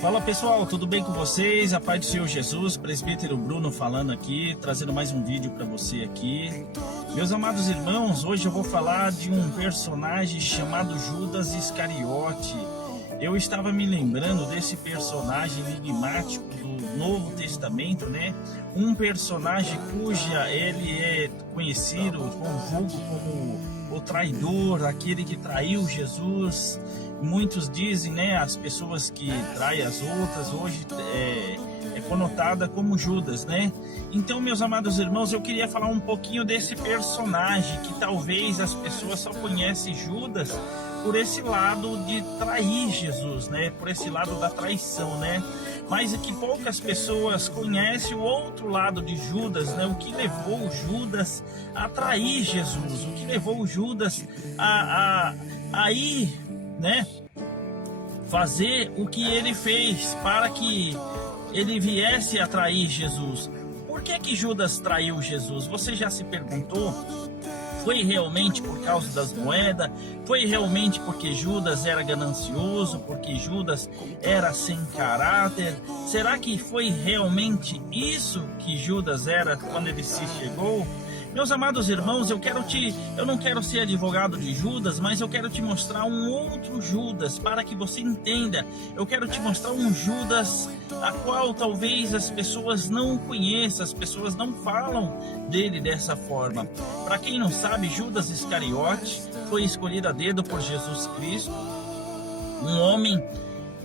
Fala pessoal, tudo bem com vocês? A paz do Senhor Jesus, presbítero Bruno falando aqui, trazendo mais um vídeo para você aqui. Meus amados irmãos, hoje eu vou falar de um personagem chamado Judas Iscariote. Eu estava me lembrando desse personagem enigmático do Novo Testamento, né? Um personagem cuja ele é conhecido, vulgo como o traidor, aquele que traiu Jesus. Muitos dizem, né, as pessoas que traem as outras, hoje é conotada como Judas, né? Então, meus amados irmãos, eu queria falar um pouquinho desse personagem, que talvez as pessoas só conhecem Judas por esse lado de trair Jesus, né? Por esse lado da traição, né? Mas é que poucas pessoas conhecem o outro lado de Judas, né? O que levou Judas a trair Jesus, o que levou Judas a ir, né, fazer o que ele fez para que ele viesse a trair Jesus. Por que Judas traiu Jesus? Você já se perguntou? Foi realmente por causa das moedas? Foi realmente porque Judas era ganancioso? Porque Judas era sem caráter? Será que foi realmente isso que Judas era quando ele se chegou? Meus amados irmãos, eu não quero ser advogado de Judas, mas eu quero te mostrar um outro Judas para que você entenda. Eu quero te mostrar um Judas a qual talvez as pessoas não conheçam, as pessoas não falam dele dessa forma. Para quem não sabe, Judas Iscariote foi escolhido a dedo por Jesus Cristo, um homem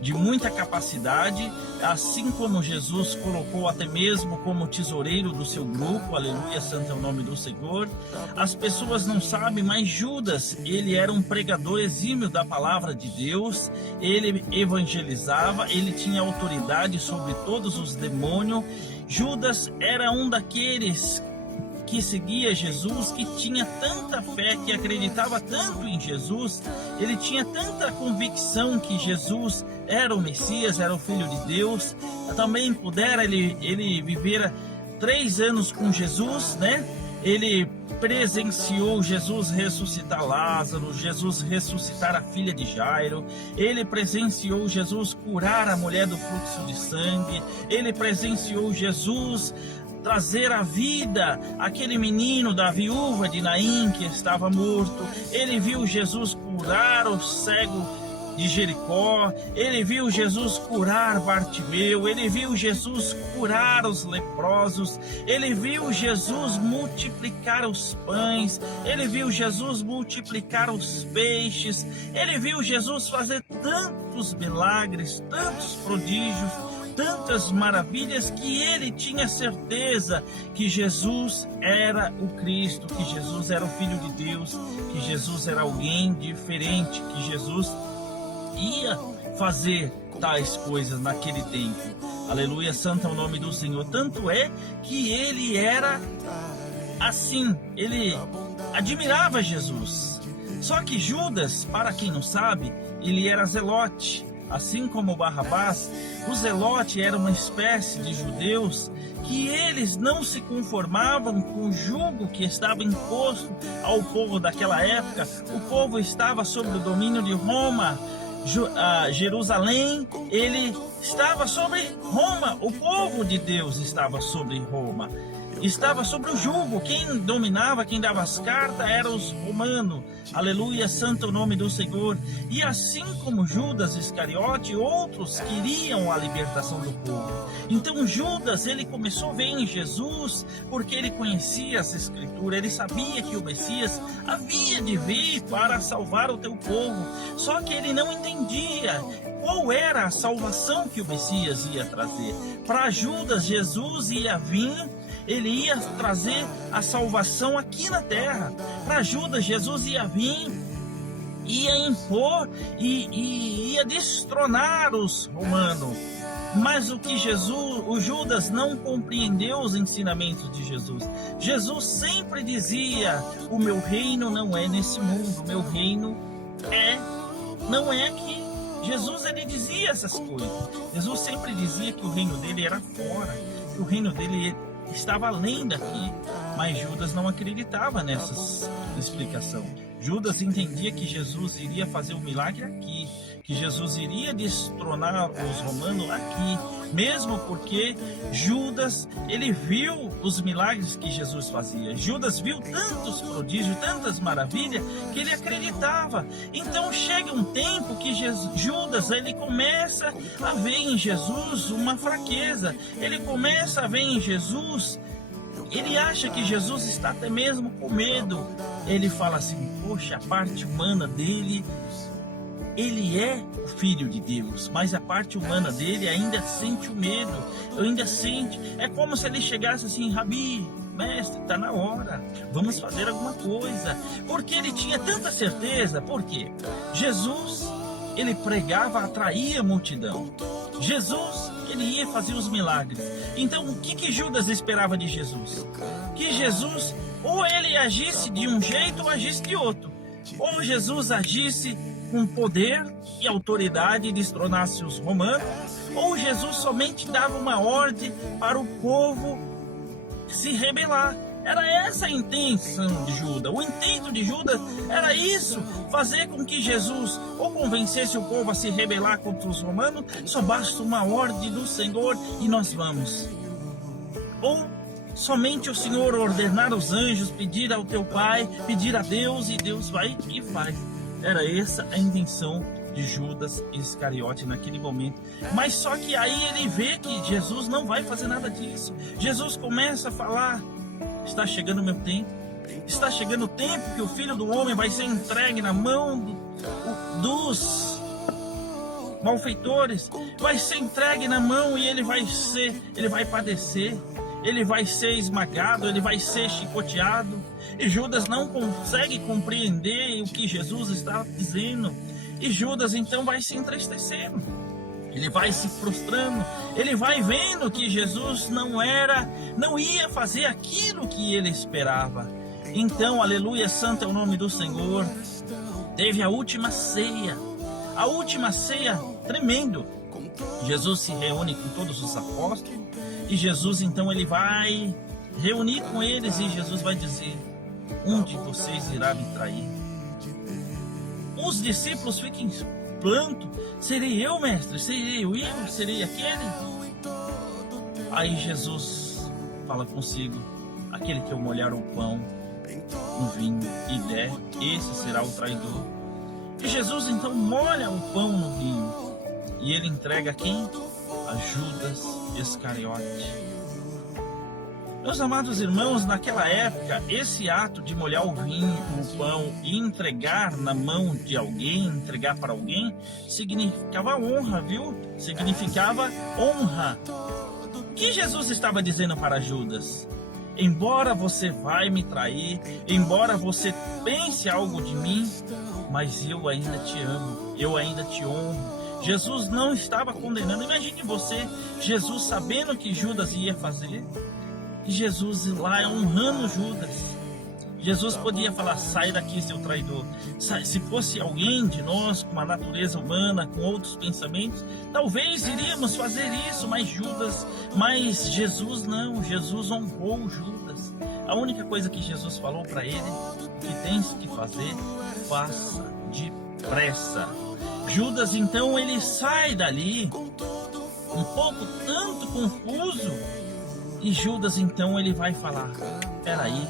de muita capacidade, assim como Jesus colocou até mesmo como tesoureiro do seu grupo, aleluia, santo é o nome do Senhor. As pessoas não sabem, mas Judas, ele era um pregador exímio da palavra de Deus, ele evangelizava, ele tinha autoridade sobre todos os demônios. Judas era um daqueles que seguia Jesus, que tinha tanta fé, que acreditava tanto em Jesus, ele tinha tanta convicção que Jesus era o Messias, era o Filho de Deus. Também pudera ele viver 3 anos com Jesus, né? Ele presenciou Jesus ressuscitar Lázaro, Jesus ressuscitar a filha de Jairo, ele presenciou Jesus curar a mulher do fluxo de sangue, ele presenciou Jesus trazer à vida aquele menino da viúva de Naim que estava morto. Ele viu Jesus curar o cego de Jericó, ele viu Jesus curar Bartimeu, ele viu Jesus curar os leprosos, ele viu Jesus multiplicar os pães, ele viu Jesus multiplicar os peixes, ele viu Jesus fazer tantos milagres, tantos prodígios, tantas maravilhas, que ele tinha certeza que Jesus era o Cristo, que Jesus era o Filho de Deus, que Jesus era alguém diferente, que Jesus ia fazer tais coisas naquele tempo. Aleluia, santo é o nome do Senhor. Tanto é que ele era assim, ele admirava Jesus. Só que Judas, para quem não sabe, ele era zelote. Assim como Barrabás, o zelote era uma espécie de judeus que eles não se conformavam com o jugo que estava imposto ao povo daquela época. O povo estava sob o domínio de Roma. Jerusalém, ele estava sobre Roma. O povo de Deus estava sobre Roma, estava sobre o jugo. Quem dominava, quem dava as cartas, eram os romanos. Aleluia, santo é o nome do Senhor. E assim como Judas Iscariote, outros queriam a libertação do povo. Então Judas, ele começou a ver em Jesus, porque ele conhecia as Escrituras, ele sabia que o Messias havia de vir para salvar o teu povo. Só que ele não entendia qual era a salvação que o Messias ia trazer. Para Judas, Jesus ia vir, ele ia trazer a salvação aqui na terra. Para Judas, Jesus ia vir, ia impor e ia destronar os romanos. Mas o Judas não compreendeu os ensinamentos de Jesus. Jesus sempre dizia: o meu reino não é nesse mundo, o meu reino não é aqui. Jesus, ele dizia essas coisas. Jesus sempre dizia que o reino dele era fora, que o reino dele estava além daqui. Mas Judas não acreditava nessa explicação. Judas entendia que Jesus iria fazer o milagre aqui, que Jesus iria destronar os romanos aqui, mesmo porque Judas, ele viu os milagres que Jesus fazia. Judas viu tantos prodígios, tantas maravilhas, que ele acreditava. Então chega um tempo que Judas, ele começa a ver em Jesus uma fraqueza. Ele começa a ver em Jesus, ele acha que Jesus está até mesmo com medo. Ele fala assim, poxa, a parte humana dele, ele é o Filho de Deus, mas a parte humana dele ainda sente o medo, ainda sente. É como se ele chegasse assim, Rabi, mestre, está na hora, vamos fazer alguma coisa. Porque ele tinha tanta certeza, porque Jesus, ele pregava, atraía a multidão. Jesus, ele ia fazer os milagres. Então o que Judas esperava de Jesus? Que Jesus, ou ele agisse de um jeito ou agisse de outro. Ou Jesus agisse com poder e autoridade e destronasse os romanos, ou Jesus somente dava uma ordem para o povo se rebelar. Era essa a intenção de Judas. O intento de Judas era isso, fazer com que Jesus ou convencesse o povo a se rebelar contra os romanos, só basta uma ordem do Senhor e nós vamos. Ou somente o Senhor ordenar os anjos, pedir ao teu Pai, pedir a Deus, e Deus vai e faz. Era essa a intenção de Judas Iscariote naquele momento. Mas só que aí ele vê que Jesus não vai fazer nada disso. Jesus começa a falar, está chegando o meu tempo. Está chegando o tempo que o Filho do Homem vai ser entregue na mão dos malfeitores. Vai ser entregue na mão e ele vai padecer. Ele vai ser esmagado, ele vai ser chicoteado. E Judas não consegue compreender o que Jesus está dizendo. E Judas então vai se entristecendo. Ele vai se frustrando. Ele vai vendo que Jesus não ia fazer aquilo que ele esperava. Então, aleluia, santo é o nome do Senhor. Teve a última ceia. A última ceia, tremendo. Jesus se reúne com todos os apóstolos. E Jesus então ele vai reunir com eles e Jesus vai dizer, um de vocês irá me trair. Os discípulos ficam em planto, serei eu, mestre? Serei eu? Serei aquele? Aí Jesus fala consigo, aquele que eu molhar o pão no vinho e der, esse será o traidor. E Jesus então molha o pão no vinho e ele entrega a quem? A Judas Iscariote. Meus amados irmãos, naquela época, esse ato de molhar o vinho no pão e entregar na mão de alguém, entregar para alguém, significava honra, viu? Significava honra. O que Jesus estava dizendo para Judas? Embora você vai me trair, embora você pense algo de mim, mas eu ainda te amo, eu ainda te honro. Jesus não estava condenando. Imagine você, Jesus sabendo que Judas ia fazer, e Jesus lá honrando Judas. Jesus podia falar, sai daqui, seu traidor. Se fosse alguém de nós, com uma natureza humana, com outros pensamentos, talvez iríamos fazer isso, mas Jesus não. Jesus honrou Judas. A única coisa que Jesus falou para ele, que tens que fazer, faça depressa. Judas então ele sai dali um pouco tanto confuso e Judas então ele vai falar, peraí,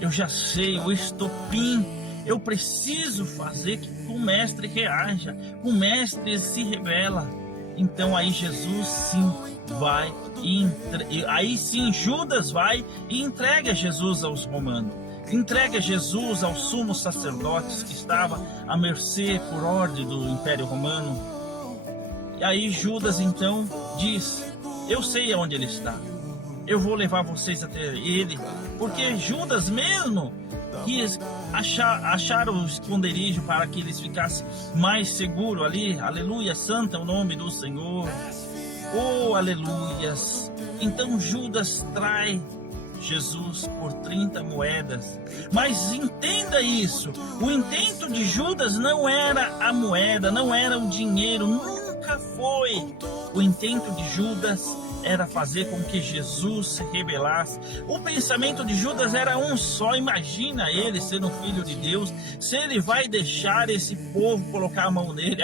eu já sei o estopim, eu preciso fazer que o mestre reaja, o mestre se revela. Então aí Jesus sim vai aí sim Judas vai e entrega Jesus aos romanos. Entrega Jesus aos sumos sacerdotes que estava à mercê por ordem do Império Romano. E aí Judas então diz, eu sei aonde ele está, eu vou levar vocês até ele, porque Judas mesmo quis achar o esconderijo para que eles ficassem mais seguros ali. Aleluia, santo é o nome do Senhor. Oh, aleluias. Então Judas trai Jesus por 30 moedas. Mas entenda isso, o intento de Judas não era a moeda, não era o dinheiro, nunca nunca foi. O intento de Judas era fazer com que Jesus se rebelasse. O pensamento de Judas era um só. Imagina ele sendo filho de Deus, se ele vai deixar esse povo colocar a mão nele.